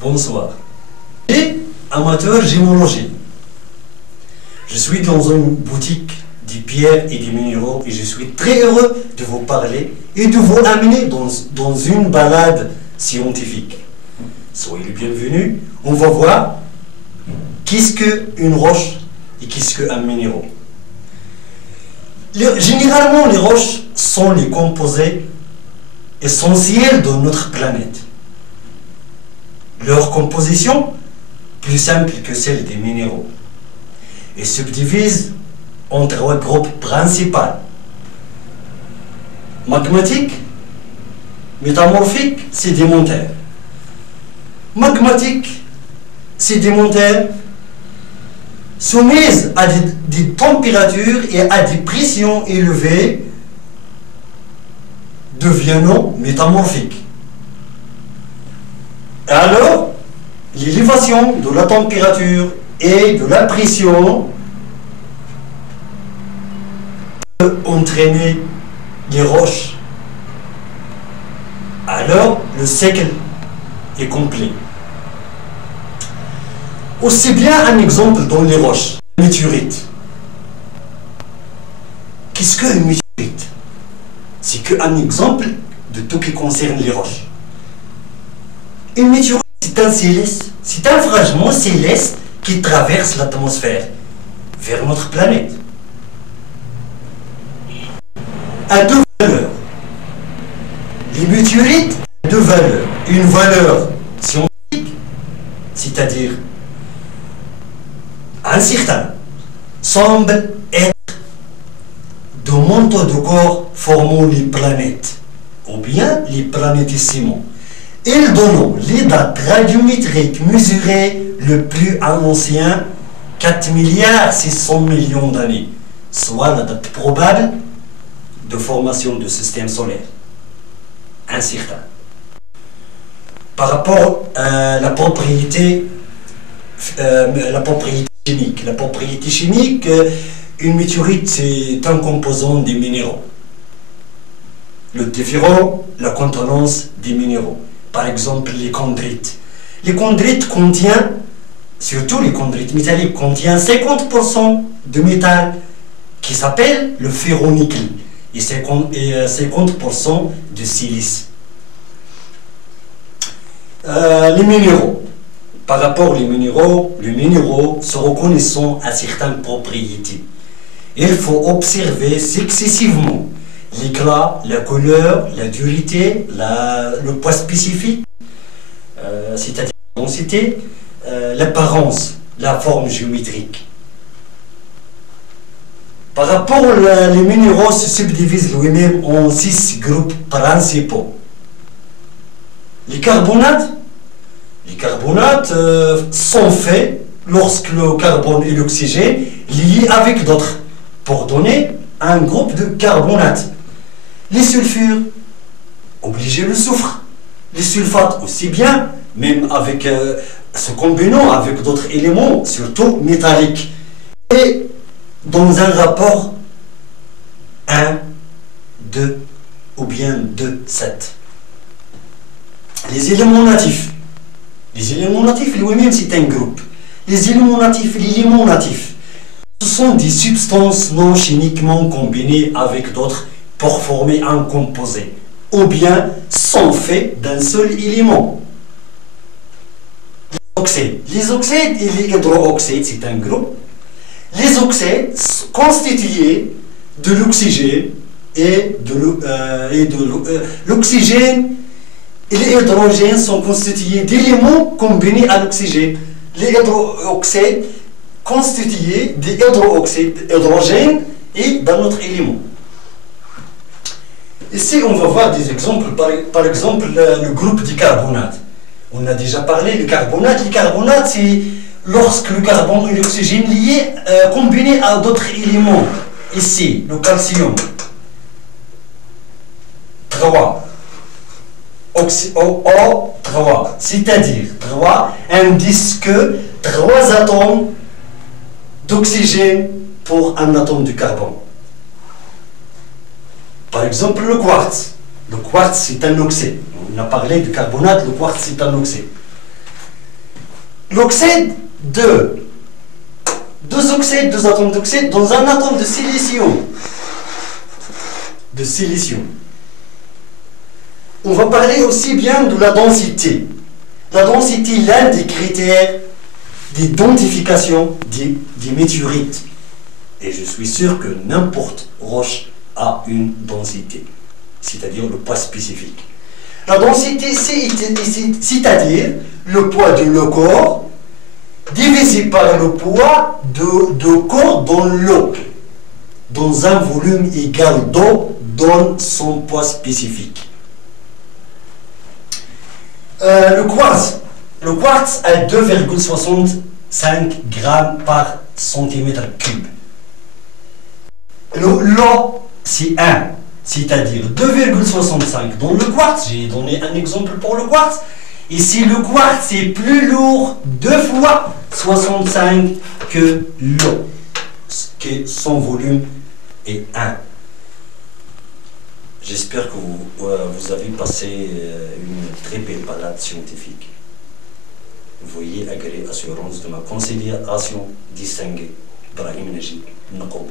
Bonsoir. Et amateur gémologie. Je suis dans une boutique des pierres et des minéraux et je suis très heureux de vous parler et de vous amener dans une balade scientifique. Soyez les bienvenus. On va voir qu'est-ce qu'une roche et qu'est-ce qu'un minéral. Généralement, les roches sont les composés essentiels de notre planète. Leur composition, plus simple que celle des minéraux, et subdivise en trois groupes principaux: magmatique, métamorphique, sédimentaire. Magmatique, sédimentaire, soumise à des températures et à des pressions élevées, deviennent métamorphiques. Alors, l'élévation de la température et de la pression peut entraîner les roches. Alors, le cycle est complet. Aussi bien un exemple dans les roches, météorite. Qu'est-ce qu'une météorite? C'est qu'un exemple de tout qui concerne les roches. Une météorite, c'est un céleste, c'est un fragment céleste qui traverse l'atmosphère vers notre planète. À deux valeurs. Les météorites ont deux valeurs. Une valeur scientifique, c'est-à-dire incertain, semble être de manteaux de corps formant les planètes, ou bien les planétissimaux. Ils donnent les dates radiométriques mesurées le plus ancien, 4 milliards 600 millions d'années, soit la date probable de formation du système solaire. Incertain. Par rapport à la propriété chimique. La propriété chimique, une météorite, c'est un composant des minéraux. Le différent, la contenance des minéraux. Par exemple, les chondrites. Les chondrites contiennent, surtout les chondrites métalliques, contiennent 50% de métal qui s'appelle le ferronickel et 50% de silice. Les minéraux. Par rapport aux minéraux se reconnaissent à certaines propriétés. Il faut observer successivement l'éclat, la couleur, la dureté, le poids spécifique, c'est-à-dire la densité, l'apparence, la forme géométrique. Par rapport aux minéraux se subdivisent lui-même en 6 groupes principaux. Les carbonates sont faits lorsque le carbone et l'oxygène liés avec d'autres pour donner un groupe de carbonates. Les sulfures, obligé le soufre. Les sulfates aussi bien, même avec se combinant avec d'autres éléments, surtout métalliques. Et dans un rapport 1, 2 ou bien 2, 7. Les éléments natifs. Les éléments natifs, lui-même, c'est un groupe. Les éléments natifs, ce sont des substances non chimiquement combinées avec d'autres pour former un composé, ou bien sont faits d'un seul élément. Les oxydes et les hydroxydes, c'est un groupe. Les oxydes constitués de l'oxygène et de l'oxygène et les hydrogènes sont constitués d'éléments combinés à l'oxygène. Les hydroxydes constitués des hydrogènes et d'un autre élément. Ici, on va voir des exemples. Par exemple, le groupe du carbonate. On a déjà parlé du carbonate. Le carbonate, c'est lorsque le carbone et l'oxygène liés, combinés à d'autres éléments. Ici, le calcium. 3. O3, c'est-à-dire 3 indique que 3 atomes d'oxygène pour un atome de carbone. Par exemple, le quartz. Le quartz, c'est un oxyde. On a parlé du carbonate, le quartz, c'est un oxyde. l'oxyde de deux oxydes, deux atomes d'oxyde dans un atome de silicium. On va parler aussi bien de la densité. La densité, l'un des critères d'identification des météorites. Et je suis sûr que n'importe roche a une densité, c'est-à-dire le poids spécifique. La densité, c'est-à-dire le poids de le corps divisé par le poids de corps dans l'eau, dans un volume égal d'eau, donne son poids spécifique. Le quartz a 2,65 grammes par centimètre cube. L'eau, c'est 1, c'est-à-dire 2,65 dans le quartz. J'ai donné un exemple pour le quartz. Ici, le quartz est plus lourd 2 fois 65 que l'eau, que son volume est 1. J'espère que vous avez passé une très belle balade scientifique. Veuillez agréer assurance de ma considération distinguée. Brahim Najib Naqoub.